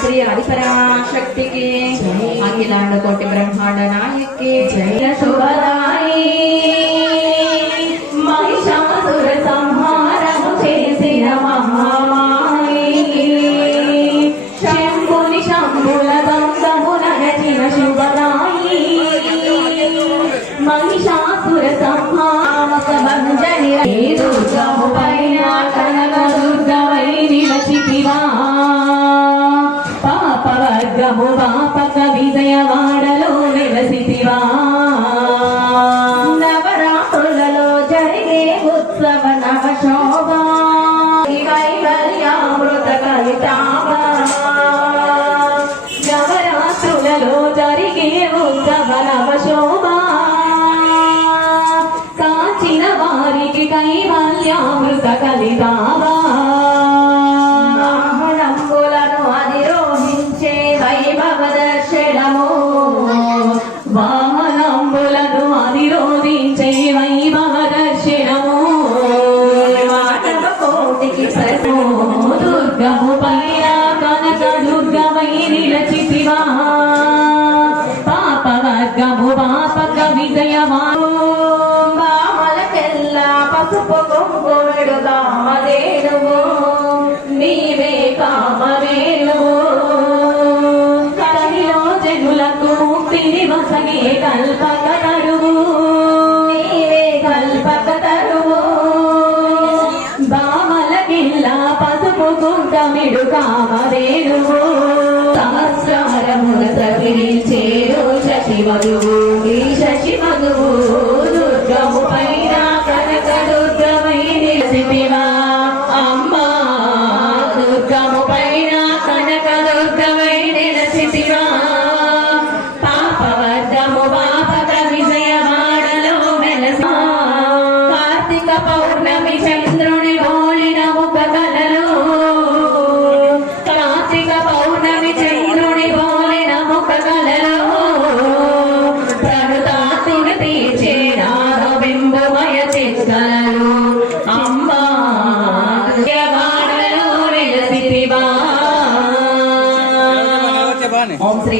శ్రీ ఆదిపరాశక్తికి అఖిలాండ కోటి బ్రహ్మాండ నాయకి జయ శుభదాయి. మహిషాసుర సంహారము చేసిన మహా వర్గము పాపక విజయవాడలో వెలసితివా నవరాత్రులలో జరిగే ఉత్సవ నవశోభ. వైవల్యామృత కలితావా నవరాత్రులలో జరిగే ఉత్సవ నవశోభ. కామధేనువు నీవే కామధేనువు కలహిలో జనులకు ముక్తిని వసగే కల్పక తరువు నీవే కల్పక తరువు బామలకిల్లా పసుపు కుంకమిడు కామధేనువు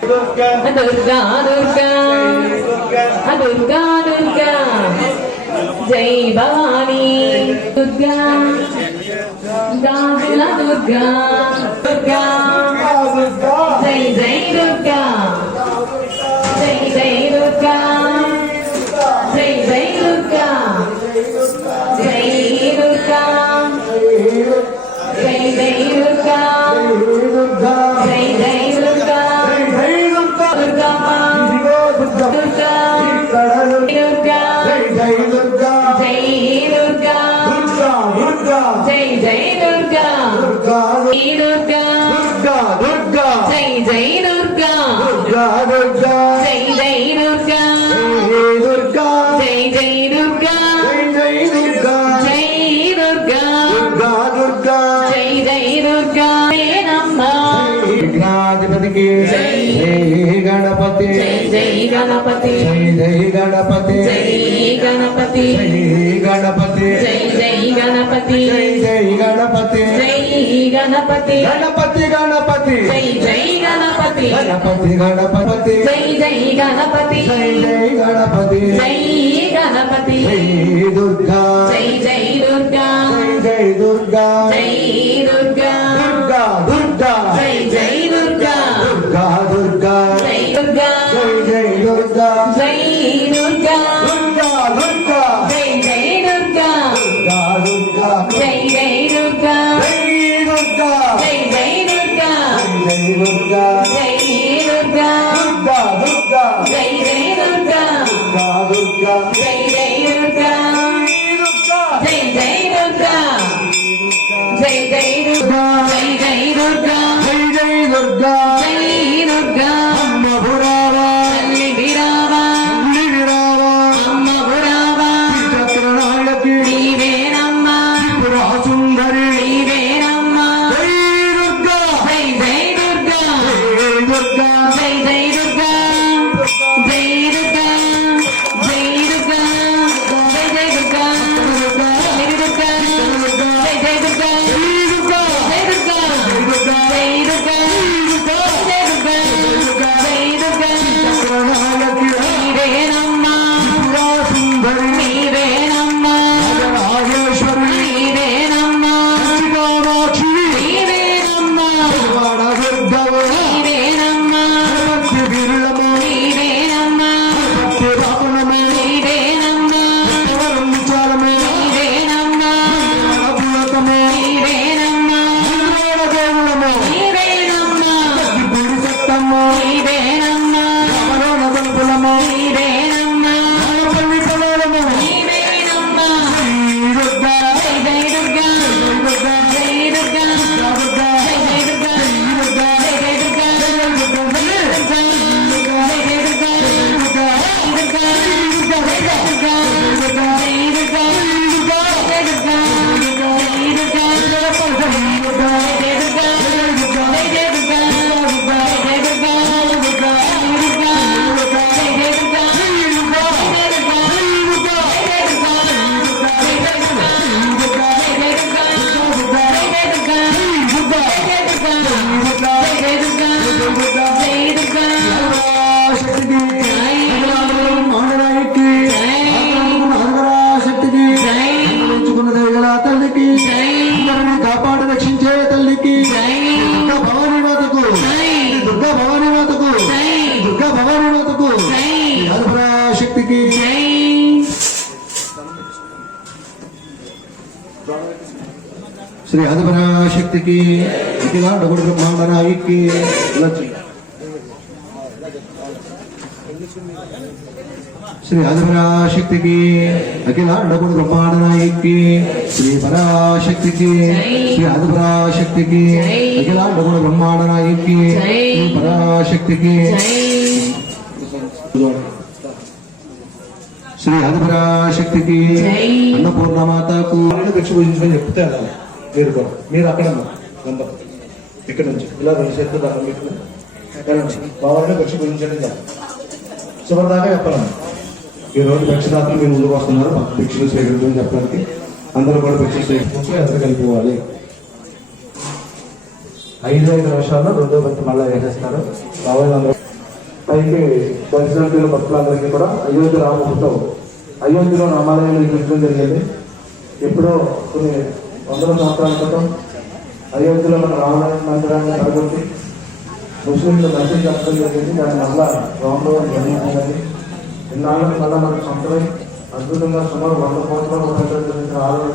Durga, Durga, Durga, Durga, Durga, Jai Bhavani, Durga, Dabula Durga, Durga, Jai Jai Durga, Jai Jai Durga. జై జై గణపతి జై జై గణపతి జై గణపతి జై గణపతి జై జై గణపతి జై జై గణపతి జై గణపతి గణపతి గణపతి జై జై గణపతి గణపతి గణపతి జై జై గణపతి జై జై గణపతి జై గణపతి జై దుర్గా జై జై దుర్గా జై జై దుర్గా జై శక్తికి శ్రీ అధుపరా శక్తికి ఇదిగా డగుడు బ్రహ్మాండనాయికి శ్రీ అధుపరాశక్తికి అఖిలాండగుణ బ్రహ్మాండనాయికి శ్రీ పరాశక్తికి శ్రీ అధుపరాశక్తికి అఖిలాండగుణ బ్రహ్మాండనాయికి శ్రీ పరాశక్తికి శ్రీ అధిపరాశక్తికి అన్నపూర్ణ మాతకు భిక్ష పూజించమని చెప్తే అలా మీరు కూడా. మీరు అక్కడ ఇక్కడ నుంచి. ఇలా రెండు చేతులు దాకా ఇక్కడ నుంచి. బావాలని భిక్ష పూజించండి చివరిదాకా చెప్పాలి ఈ రోజు భిక్షదాతలు మీరు ముందుకు వస్తున్నారు. భిక్షలు స్వీకరించమని చెప్పడానికి అందరూ కూడా భిక్ష స్వీకరించి ఎంత కలిపివ్వాలి ఐదు ఐదు నిమిషాల్లో రెండో భక్తి మళ్ళీ వేసేస్తారు. బాబాయ్ అందరూ అయితే దర్శనార్థుల భక్తులందరికీ కూడా అయోధ్య రామపుతం అయోధ్యలో రామాలయం నిర్మించడం జరిగింది. ఎప్పుడో కొన్ని వందల సంవత్సరాల క్రితం అయోధ్యలో మన రామాలయ మందిరాన్ని కనుగొట్టి ముస్లింలు దర్శనం చెప్పడం జరిగింది. దాని వల్ల రామరావు జరిగింది ఇన్నాళ్ళకి మళ్ళీ మనకు సంప్రదాయం అద్భుతంగా సుమారు వంద సంవత్సరాలు ఆలయం